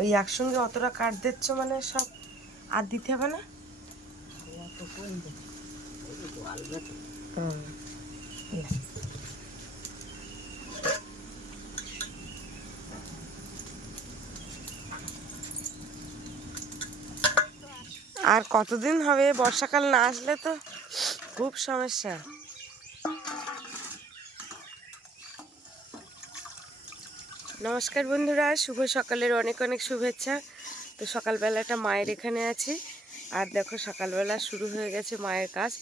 ওই একসঙ্গে অতটা কাঠ দিচ্ছ মানে সব আর দিতে হবে না? আর কতদিন হবে? বর্ষাকাল না আসলে তো খুব সমস্যা। নমস্কার বন্ধুরা, শুভ সকালের অনেক অনেক শুভেচ্ছা। তো সকালবেলাটা মায়ের এখানে আছি, আর দেখো সকালবেলা শুরু হয়ে গেছে মায়ের কাজ।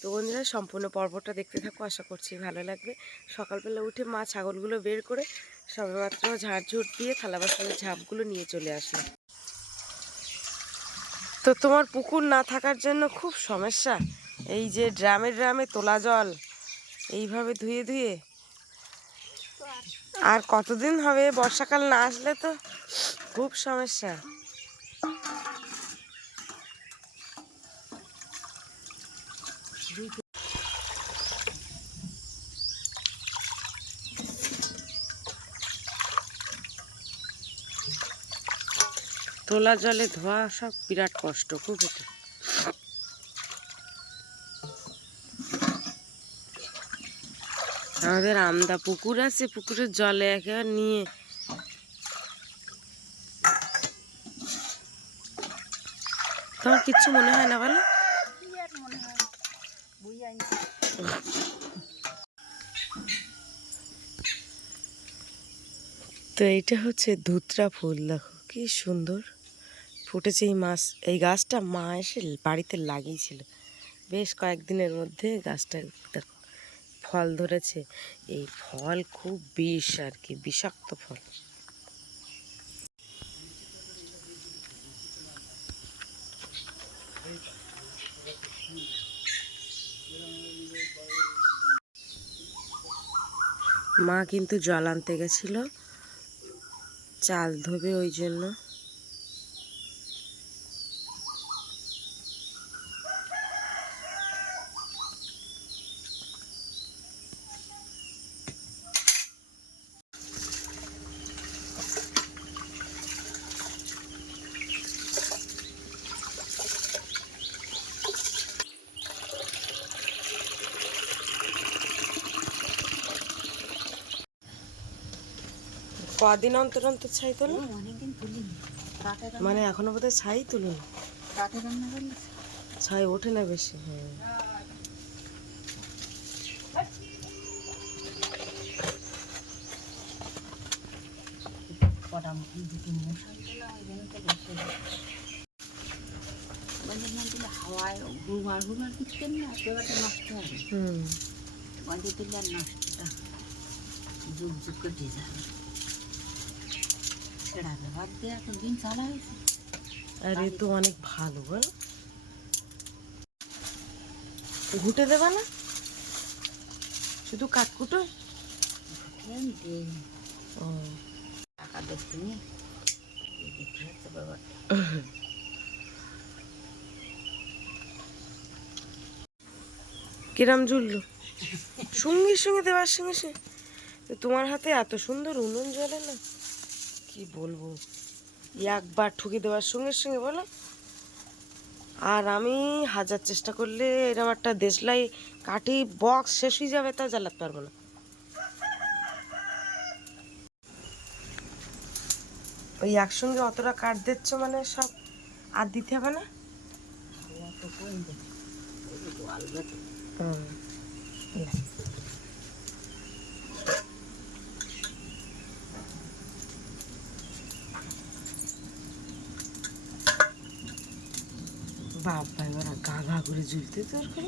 তো বন্ধুরা সম্পূর্ণ পর্বটা দেখতে থাকো, আশা করছি ভালো লাগবে। সকালবেলা উঠে মা ছাগলগুলো বের করে সবেমাত্র ঝাড়ঝুট দিয়ে থালা বাসনের ঝাপগুলো নিয়ে চলে আসলো। তো তোমার পুকুর না থাকার জন্য খুব সমস্যা। এই যে ড্রামে ড্রামে তোলা জল এইভাবে ধুয়ে ধুয়ে আর কতদিন হবে? বর্ষাকাল না আসলে তো খুব সমস্যা। তোলা জলে ধোয়া সব বিরাট কষ্ট, খুব এটা। আমাদের আমদা পুকুর আছে, পুকুরের জলে একেবারে নিয়ে তোমার কিচ্ছু মনে হয় না বলো? তো এইটা হচ্ছে ধুতরা ফুল, দেখো কি সুন্দর ফুটেছে। এই গাছটা মা এসে বাড়িতে লাগিয়েছিল, বেশ কয়েকদিনের মধ্যে গাছটা দেখো ফল ধরেছে। এই ফল খুব বিষ আর কি, বিষাক্ত ফল। মা কিন্তু জল আনতে গেছিল, চাল ধোবে, ওই জন্য। কদিন অন্তর অন্তর ছাই তোলো? অনেকদিন তুলিনি। মানে এখনো বোধহয় ছাই তুলুন, রাতে রান্না করলে ছাই ওঠে না বেশি। হ্যাঁ, কটা দুটো মশাই দিলাম, ওই জন্য তো বসে না দিলে হাওয়ায় ঘুমার কিছু না, পেপারটা নষ্ট হবে। বাঁধে দিলে আর নষ্টটা যুগ যুগ কেটে যাবে। সেটা ব্যবহার দিয়ে এতদিন চালা হয়েছে। আর এ তো অনেক ভালো, বল ঘুটে দেবা না, শুধু কাঠকুটো। ও টাকা দেখতে নিয়ে দেখতে হচ্ছে ব্যাপারটা। কিরাম জুড়লো সঙ্গে সঙ্গে দেওয়ার সঙ্গে সঙ্গে। তোমার হাতে এত সুন্দর উনুন জ্বলে না, কি বলবো, একবার ঠুকে দেওয়ার সঙ্গে সঙ্গে বলো। আর আমি হাজার চেষ্টা করলে এরকম একটা দেশলাই কাঠি বক্স শেষ হয়ে যাবে, তা জ্বালাতে পারবো না। ওই একসঙ্গে অতটা কাঠ দিচ্ছ মানে সব আর দিতে হবে না? বাবা এবার গা গা করে ঝুলতে দরকার।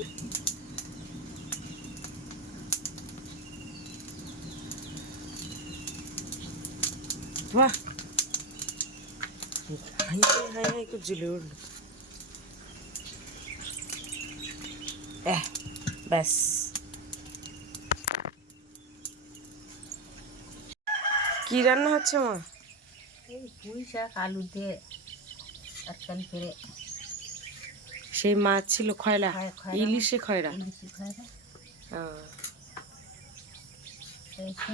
বাহ, হাই হাই হাই হাই করে ঝুলে উঠল। ব্যাস। কি রান্না হচ্ছে মা? এই পুঁই শাক আলু দিয়ে তরকারি করে। সেই মাছ ছিল খয়রা, ইলিশে খয়রা।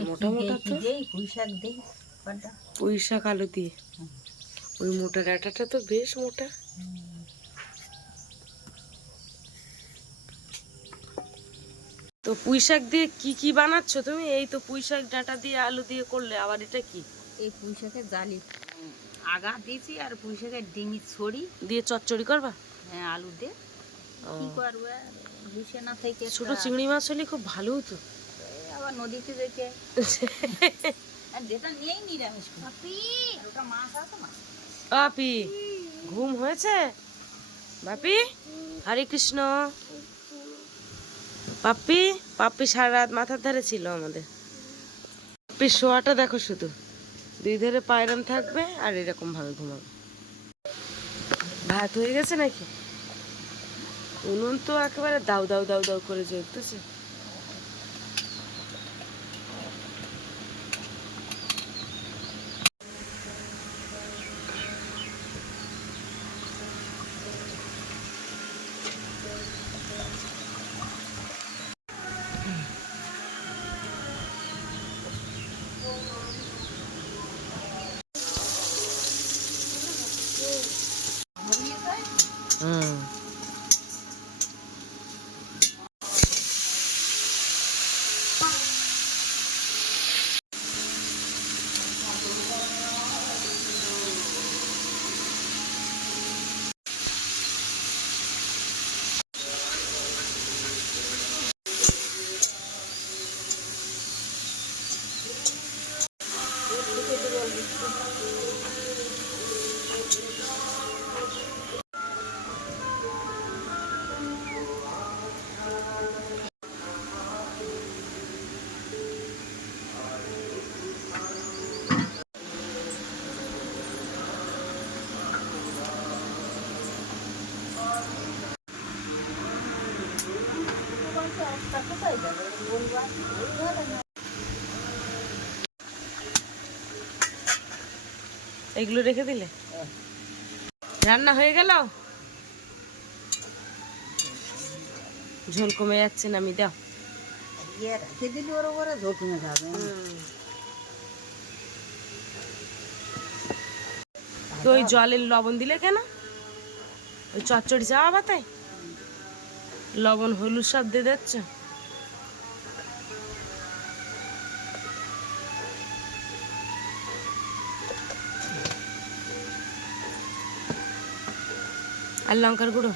মোটা মোটা তো। পুঁই শাক দিই, পুঁই শাক আলু দিয়ে ওই মোটা ডাঁটাটা তো বেশ মোটা। তো পুঁই শাক দিয়ে কি কি বানাচ্ছ তুমি? এই তো পুঁই শাক ডাঁটা দিয়ে আলু দিয়ে করলে, আবার এটা কি? এই পুঁই শাকের জালি আগা দিয়েছি, আর পুঁই শাকের ডিমি ছড়ি দিয়ে চচ্চড়ি করবা? হ্যাঁ, আলু দিয়ে ও, কি করবে, বুঝে না থেকে ছোট চিংড়ি মাছ হলে খুব ভালো হতো। আবার নদীতে দেখে আর যেটা নেই নিরামিষ পাপি, ওটা মাছ আছে না। বাপি ঘুম হয়েছে? বাপি হরে কৃষ্ণ। পাপ্পি, পাপ্পি সারা রাত মাথার ধারে ছিল আমাদের। পাপ্পির শোয়াটা দেখো শুধু, দুই ধারে পায়রান থাকবে আর এরকম ভাবে ঘুমাবে। ভাত হয়ে গেছে নাকি? উনুন তো একেবারে দাউ দাউ দাউ দাউ করে জ্বলতেছে। হুম, এগুলো রেখে দিলে রান্না হয়ে গেল? ঝোল কমে যাচ্ছে না, আমি দাও। রেখে দিলে ওর উপরে ঝোল কমে যাবে। তো ওই জলের লবণ দিলে কেন? ওই চচ্চড়ি চাওয়া বাতায় লবণ হলুদ সব দিয়ে দিচ্ছ? আর লঙ্কার গুঁড়ো?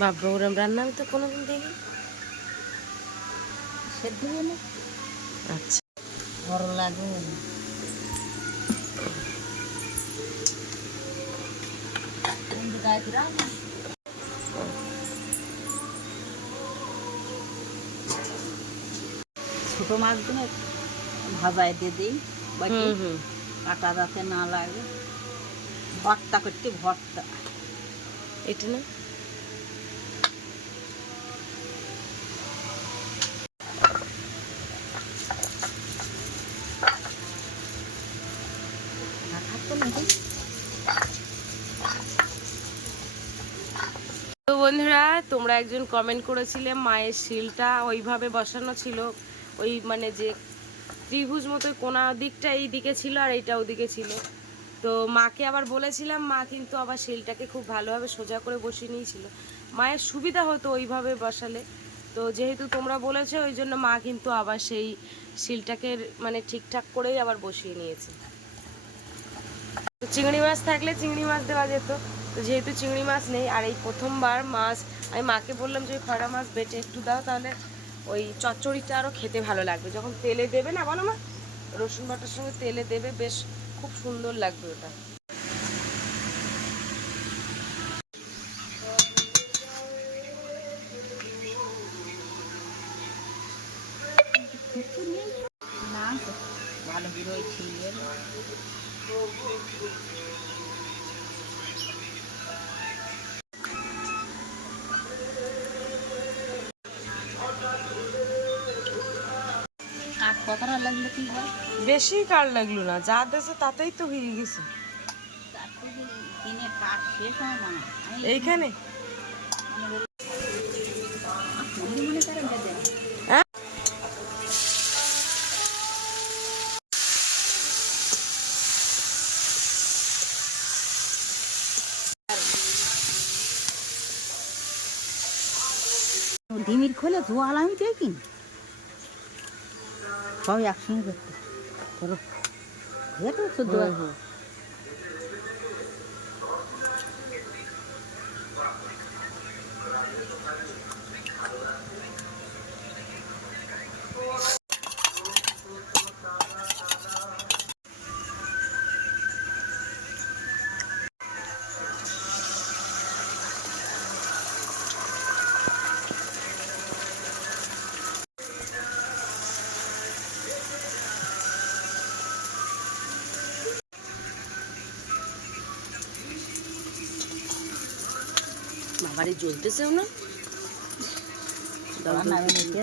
বাবা, ওরম রান্না আমি তো কোনোদিন দেখি। সেদ্ধ না, আচ্ছা, ভালো লাগে। ছোট মাছগুলো ভাজায় দিয়ে দিই, বাকি কাটা যাতে না লাগে। ভর্তা করতে, ভর্তা এটা না তো বন্ধুরা, তোমরা একজন কমেন্ট করেছিলে মায়ের শিলটা ওইভাবে বসানো ছিল, ওই মানে যে ত্রিভুজ মতো কোনা দিকটা এই দিকে ছিল আর এইটা ওদিকে ছিল। তো মাকে আবার বলেছিলাম, মা কিন্তু আবার শিলটাকে খুব ভালোভাবে সোজা করে বসিয়ে নিয়েছিল, মায়ের সুবিধা হতো ওইভাবে বসালে। তো যেহেতু তোমরা বলেছো ওই জন্য মা কিন্তু আবার সেই শিলটাকে মানে ঠিকঠাক করেই আবার বসিয়ে নিয়েছে। তো চিংড়ি মাছ থাকলে চিংড়ি মাছ দেওয়া যেত, তো যেহেতু চিংড়ি মাছ নেই আর এই প্রথমবার মাছ, আমি মাকে বললাম যে খয়রা মাছ বেটে একটু দাও, তাহলে ওই চচ্চড়িটা আরও খেতে ভালো লাগবে। যখন তেলে দেবে না, বলো মা, রসুন বাটার সঙ্গে তেলে দেবে, বেশ খুব সুন্দর লাগবে ওটা। না ভালো করে ছিঁড়ে আর কতটা লাগলে কি হয়? বেশি কার লাগলো না, যা দেশে তাতেই তো হয়ে গেছে। দিনের কাজ শেষ হয় না এইখানে ডিমির খোলে জোয়াল আমি চাই কিনি সব একসঙ্গে করতে করো তো সহ্য বাবারে জ্বলতেছেও না নামে নিতে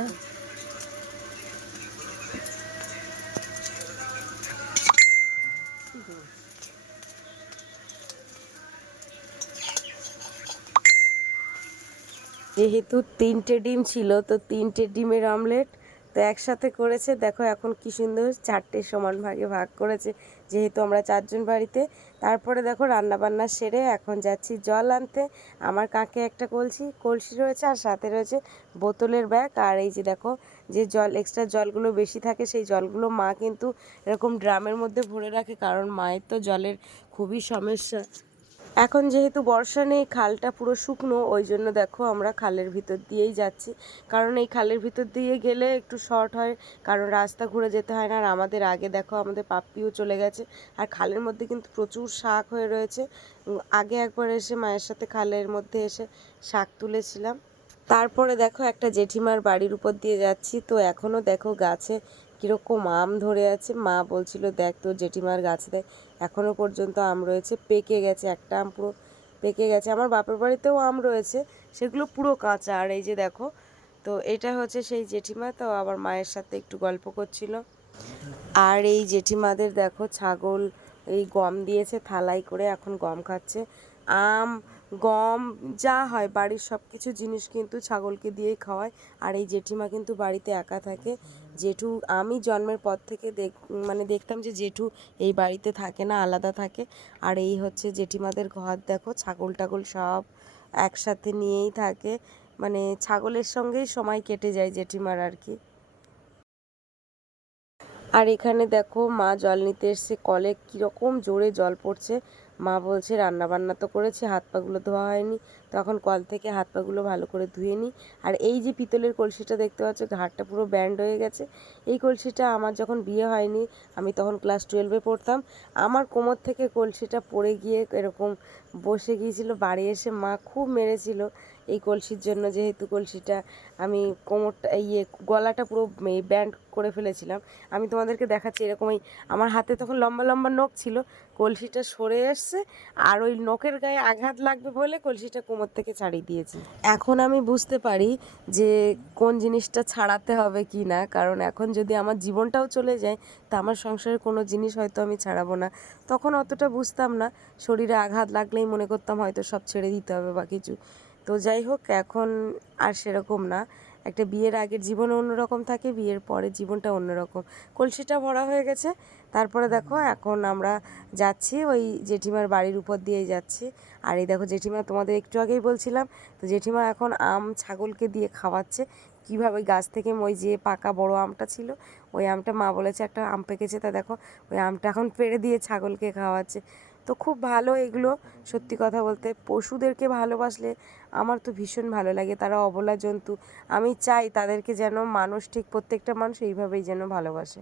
যেহেতু 3টে ডিম ছিল তো 3টে ডিমের অমলেট তো একসাথে করেছে দেখো এখন কি সুন্দর 4টে সমান ভাগে ভাগ করেছে যেহেতু আমরা 4জন বাড়িতে। তারপরে দেখো রান্না বান্না সেরে এখন যাচ্ছি জল আনতে। আমার কাকে একটা কলসি রয়েছে আর সাথে রয়েছে বোতলের ব্যাগ। আর এই যে দেখো যে জল এক্সট্রা জলগুলো বেশি থাকে সেই জলগুলো মা কিন্তু এরকম ড্রামের মধ্যে ভরে রাখে, কারণ মায়ের তো জলের খুবই সমস্যা। এখন যেহেতু বর্ষা নেই, খালটা পুরো শুকনো, ওই জন্য দেখো আমরা খালের ভিতর দিয়েই যাচ্ছি, কারণ এই খালের ভিতর দিয়ে গেলে একটু শর্ট হয়, কারণ রাস্তা ঘুরে যেতে হয় না। আর আমাদের আগে দেখো আমাদের পাপ্পিও চলে গেছে। আর খালের মধ্যে কিন্তু প্রচুর শাক হয়ে রয়েছে। আগে একবার এসে মায়ের সাথে খালের মধ্যে এসে শাক তুলেছিলাম। তারপরে দেখো একটা জেঠিমার বাড়ির উপর দিয়ে যাচ্ছি, তো এখনও দেখো গাছে কীরকম আম ধরে আছে। মা বলছিল দেখ তোর জেঠিমার গাছে দেখ এখনও পর্যন্ত আম রয়েছে, পেকে গেছে, একটা আম পুরো পেকে গেছে। আমার বাপের বাড়িতেও আম রয়েছে, সেগুলো পুরো কাঁচা। আর এই যে দেখো, তো এটা হচ্ছে সেই জেঠিমা, তো আবার মায়ের সাথে একটু গল্প করছিল। আর এই জেঠিমাদের দেখো ছাগল এই গম দিয়েছে থালাই করে, এখন গম খাচ্ছে। আম গম যা হয় বাড়ির সব কিছু জিনিস কিন্তু ছাগলকে দিয়েই খাওয়ায়। আর এই জেঠিমা কিন্তু বাড়িতে একা থাকে। জেঠু আমি জন্মের পর থেকে দেখতাম যে জেঠু এই বাড়িতে থাকে না, আলাদা থাকে। আর এই হচ্ছে জেঠিমাদের ঘর, দেখো ছাগল টাগল সব একসাথে নিয়েই থাকে, মানে ছাগলের সঙ্গেই সময় কেটে যায় জেঠিমার আর কি। আর এখানে দেখো মা জল নিতে এসছে, কলে কীরকম জোরে জল পড়ছে। মা বলছে রান্না বান্না তো করেছি, হাত পাগুলো ধোয়া হয়নি, তখন কল থেকে হাত পাগুলো ভালো করে ধুয়ে নিই। আর এই যে পিতলের কলসিটা দেখতে পাচ্ছ, ঘাটটা পুরো ব্যান্ড হয়ে গেছে। এই কলসিটা আমার যখন বিয়ে হয়নি, আমি তখন ক্লাস 12-এ পড়তাম, আমার কোমর থেকে কলসিটা পড়ে গিয়ে এরকম বসে গিয়েছিল। বাড়ি এসে মা খুব মেরেছিল এই কলসির জন্য, যেহেতু কলসিটা আমি কোমরটা গলাটা পুরো ব্যান্ড করে ফেলেছিলাম। আমি তোমাদেরকে দেখাচ্ছি, এরকমই আমার হাতে তখন লম্বা লম্বা নখ ছিল, কলসিটা সরে এসছে আর ওই নখের গায়ে আঘাত লাগবে বলে কলসিটা কোমর থেকে ছাড়িয়ে দিয়েছি। এখন আমি বুঝতে পারি যে কোন জিনিসটা ছাড়াতে হবে কি না, কারণ এখন যদি আমার জীবনটাও চলে যায় তা আমার সংসারের কোনো জিনিস হয়তো আমি ছাড়াবো না। তখন অতটা বুঝতাম না, শরীরে আঘাত লাগলেই মনে করতাম হয়তো সব ছেড়ে দিতে হবে বা কিছু। তো যাই হোক, এখন আর সেরকম না। একটা বিয়ের আগের জীবন অন্যরকম থাকে, বিয়ের পরের জীবনটা অন্যরকম। কলসিটা ভরা হয়ে গেছে। তারপরে দেখো এখন আমরা যাচ্ছি ওই জেঠিমার বাড়ির উপর দিয়েই যাচ্ছি। আর এই দেখো জেঠিমা, তোমাদের একটু আগেই বলছিলাম, তো জেঠিমা এখন আম ছাগলকে দিয়ে খাওয়াচ্ছে। কীভাবে গাছ থেকে ওই যে পাকা বড় আমটা ছিল, ওই আমটা মা বলেছে একটা আম পেকেছে, তা দেখো ওই আমটা এখন পেড়ে দিয়ে ছাগলকে খাওয়াচ্ছে। তো খুব ভালো এগুলো, সত্যি কথা বলতে পশুদেরকে ভালোবাসলে আমার তো ভীষণ ভালো লাগে। তারা অবলা জন্তু, আমি চাই তাদেরকে যেন মানুষ, ঠিক প্রত্যেকটা মানুষ এইভাবেই যেন ভালোবাসে।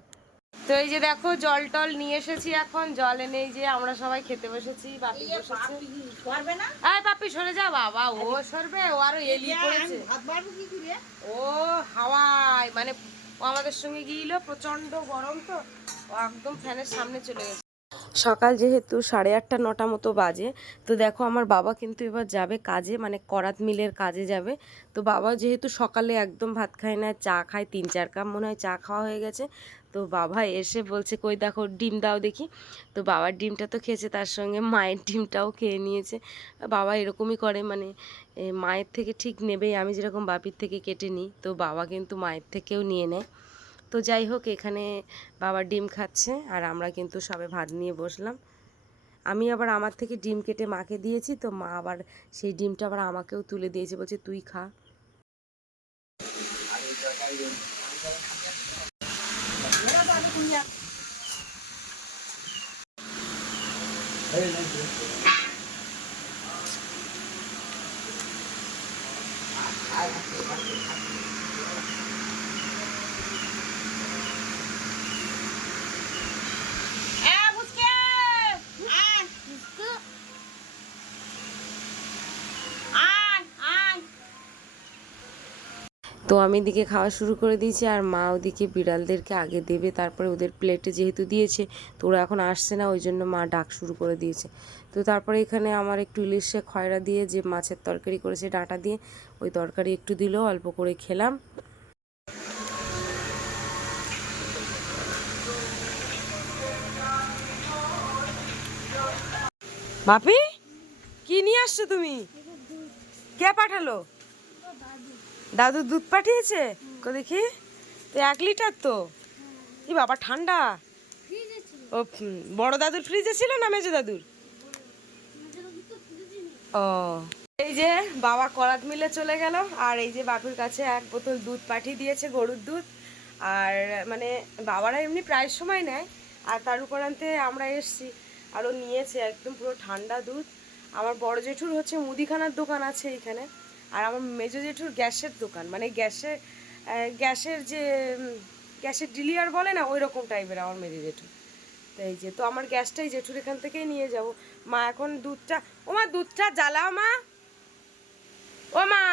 তো এই যে দেখো জল টল নিয়ে এসেছি, এখন জল এনে এই যে আমরা সবাই খেতে বসেছি। বাপি বসেছে, আয় বাপি সরে যা, বাবা ও সরবে, ও আরো এলি পড়েছে, ও হাওয়ায় মানে ও আমাদের সঙ্গে গিয়েছিল, প্রচন্ড গরম তো ও একদম ফ্যানের সামনে চলে গেছে। সকাল যেহেতু 8:30-9টা মতো বাজে, তো দেখো আমার বাবা কিন্তু এবার যাবে কাজে, মানে করাত মিলের কাজে যাবে। তো বাবা যেহেতু সকালে একদম ভাত খায় না, চা খায় 3-4 কাপ মনে হয় চা খাওয়া হয়ে গেছে। তো বাবা এসে বলছে কই দেখো ডিম দাও দেখি। তো বাবার ডিমটা তো খেয়েছে, তার সঙ্গে মায়ের ডিমটাও খেয়ে নিয়েছে। বাবা এরকমই করে, মানে মায়ের থেকে ঠিক নেবেই, আমি যেরকম বাপির থেকে কেটে নিই, তো বাবা কিন্তু মায়ের থেকেও নিয়ে নেয়। তো যাই হোক, এখানে বাবা ডিম খাচ্ছে আর আমরা কিন্তু সবে ভাত নিয়ে বসলাম। আমি আবার আমার থেকে ডিম কেটে মাকে দিয়েছি, তো মা আবার সেই ডিমটা আবার আমাকেও তুলে দিয়েছে, বলছে তুই খা। তো আমি এদিকে খাওয়া শুরু করে দিয়েছি, আর মা ওদিকে বিড়ালদেরকে আগে দেবে, তারপরে ওদের প্লেটে যেহেতু দিয়েছে তো ওরা এখন আসছে না, ওই জন্য মা ডাক শুরু করে দিয়েছে। তো তারপরে এখানে আমার একটু ইলিশে খয়রা দিয়ে যে মাছের তরকারি করেছে ডাঁটা দিয়ে, ওই তরকারি একটু দিল, অল্প করে খেলাম। বাপি, কি নিয়ে আসছো তুমি? কে পাঠালো? দাদু দুধ পাঠিয়েছে? দেখি তো 1 লিটার তো। কি বাবা, ঠান্ডা? ও বড় দাদুর ফ্রিজে ছিল না মেজো দাদুর? ও, এই যে বাবা করাত মিলে চলে গেল, আর এই যে বাপুর কাছে 1 বোতল দুধ পাঠিয়ে দিয়েছে, গরুর দুধ। আর মানে বাবারা এমনি প্রায় সময় নেয়, আর তার উপরান্তে আমরা এসছি আর ও নিয়েছে একদম পুরো ঠান্ডা দুধ। আমার বড় জেঠুর হচ্ছে মুদিখানার দোকান আছে এইখানে, আর আমার মেজো জেঠুর গ্যাসের দোকান, মানে গ্যাসের যে গ্যাসের ডিলিয়ার বলে না, ওই রকম টাইপের আমার মেজো জেঠু। তো এই যে, তো আমার গ্যাসটাই জেঠুর এখান থেকেই নিয়ে যাব। মা এখন দুধটা, ও মা দুধটা জ্বালাও মা, ও মা।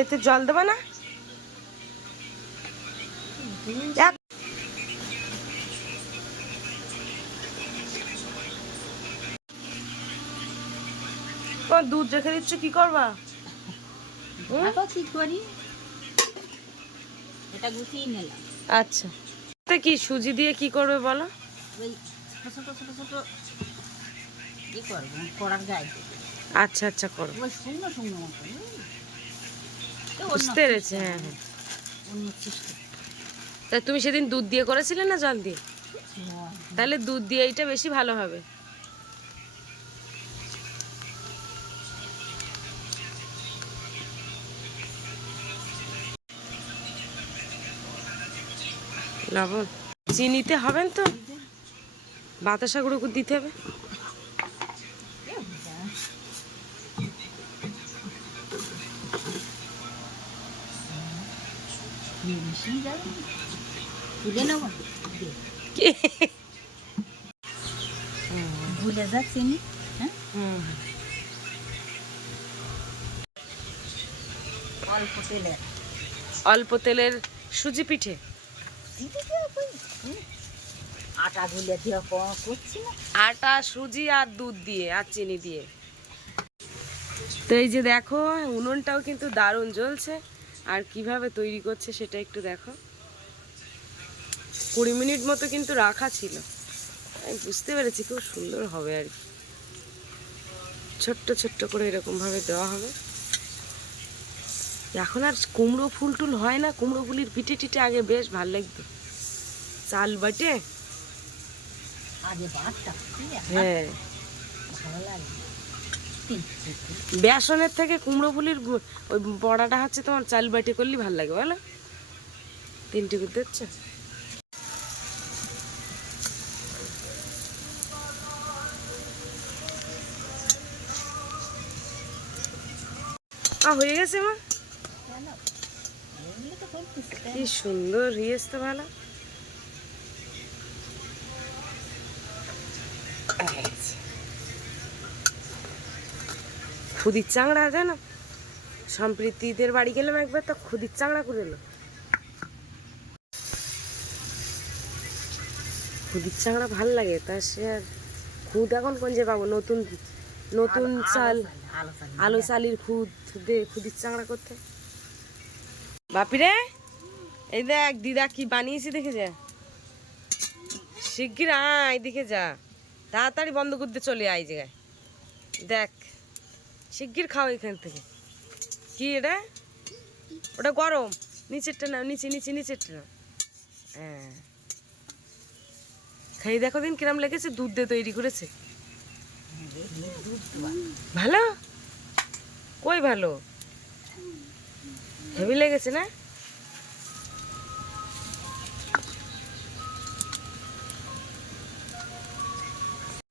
এতে জল দেবো না? দুধ রেখে দিচ্ছ, কি করবা? কি করি, এটা গুছিয়ে নিলাম। আচ্ছা, এটা কি সুজি দিয়ে কি করবে বলো? ওই ছোট ছোট ছোট ছোট কি করবো, কড়ার গায়ে দেবো। আচ্ছা আচ্ছা, করো। ওই শুকনো শুকনো মতো, বুঝতে পেরেছি, হ্যাঁ হ্যাঁ। অন্য সিস্টেম। তা তুমি সেদিন দুধ দিয়ে করেছিলে না জল দিয়ে? তাহলে দুধ দিয়ে এইটা বেশি ভালো হবে। লবণ চিনিতে হবেন তো, বাতাসা গুঁড়ো দিতে হবে। ভুলে যা চিনি। হ্যাঁ, অল্প তেলের সুজি পিঠে। আটা গুলে দিয়ে করছি না, আটা, সুজি আর দুধ দিয়ে আর চিনি দিয়ে। তো এই যে দেখো, উনুনটাও কিন্তু দারুণ জ্বলছে, আর কিভাবে তৈরি করছে সেটা একটু দেখো। 20 মিনিট মতো কিন্তু রাখা ছিল, আমি বুঝতে পেরেছি খুব সুন্দর হবে আর কি। ছোট্ট ছোট্ট করে এরকম ভাবে দেওয়া হবে। এখন আর কুমড়ো ফুল টুল হয় না, কুমড়ো ফুলির পিঠে টিঠে আগে বেশ ভালো লাগতো, চাল বাটে। হ্যাঁ, বেসনের থেকে কুমড়ো ফুলির ওই বড়াটা হচ্ছে তোমার চাল বাটে করলে ভালো লাগে বলো। 3টে করতে হচ্ছে। হয়ে গেছে মা, কি সুন্দর হয়েছে তো, ভালো। খুদির চাংড়া জানো, সম্প্রীতিদের বাড়ি গেলাম একবার, তো খুদির চাংড়া করে এলো। খুদির চাংড়া ভাল লাগে, তা সে আর খুদ এখন কোন যে পাবো, নতুন নতুন চাল, আলো চালির খুদ দে খুদির চাংড়া করতে। বাপিরে, এই দেখ দিদা কি বানিয়েছি, দেখে যা, শিগগির আয় এদিকে যা, তাড়াতাড়ি বন্ধ করতে চলে আয় জায়গায়, দেখ শিগগির খাও এখান থেকে। কি এটা? ওটা গরম, নিচেরটা নাও, নিচেরটা নাও। হ্যাঁ, খাইয়ে দেখো দিন কিরম লেগেছে। দুধ দিয়ে তৈরি করেছে। ভালো? কই ভালো, হেভি লেগেছে না?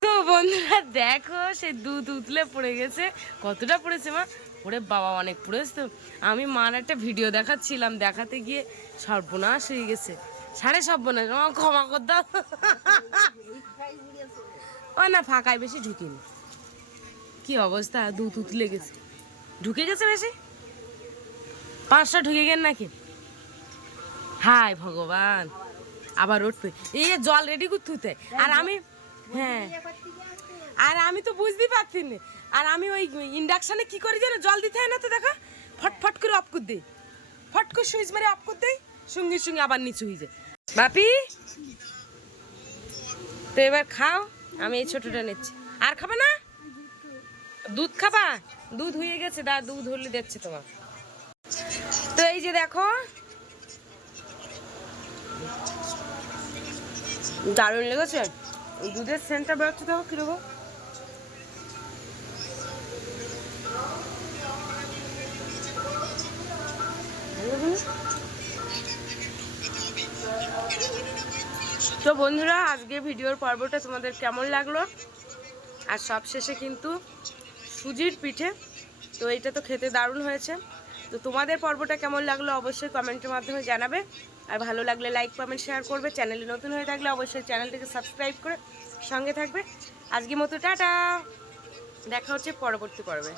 তো বন্ধুরা দেখো, সে দুধ উতলে পড়ে গেছে। কতটা পড়েছে মা? ওরে বাবা, অনেক পড়েছে তো। আমি মার একটা ভিডিও দেখাচ্ছিলাম, দেখাতে গিয়ে সর্বনাশ হয়ে গেছে। সাড়ে সর্বনাশ, আমার ক্ষমা কর দাও। ও না, ফাঁকায় বেশি ঢুকিনি। কি অবস্থা, দুধ উতলে গেছে। ঢুকে গেছে বেশি, 5টা ঢুকে গেল নাকি? হায় ভগবান, আবার উঠবে। এই জল রেডি করতে হতে। আর আমি, হ্যাঁ, আর আমি তো বুঝতেই পারছি না। আর আমি ওই ইন্ডাকশনে কি করি জানো, জল দিতে হয় না তো, দেখো ফটফট করে অফ করে দিই, ফট করে সুইচ মারে অফ করে দিই, সঙ্গে সঙ্গে আবার নিচু হয়ে যায়। বাপি, তো এবার খাও, আমি এই ছোটটা নিচ্ছি। আর খাবে না? দুধ খাবা? দুধ হয়ে গেছে, দুধ হলে দিচ্ছে তোমার। তো এই যে দেখো, দারুণ লেগেছে। দুধের সেন্টটা বেরোচ্ছে, দেখো কিরকম। তো বন্ধুরা, আজকে ভিডিওর পর্বটা তোমাদের কেমন লাগলো? আর সব শেষে কিন্তু সুজির পিঠে। তো এইটা তো খেতে দারুণ হয়েছে। তো তোমাদের পর্বটা কেমন লাগলো অবশ্যই কমেন্টের মাধ্যমে জানাবে। আর ভালো লাগলে লাইক, কমেন্ট, শেয়ার করবে। চ্যানেলে নতুন হয়ে থাকলে অবশ্যই চ্যানেলটিকে সাবস্ক্রাইব করে সঙ্গে থাকবে। আজকের মতো টাটা, দেখা হচ্ছে পরবর্তী পর্বে।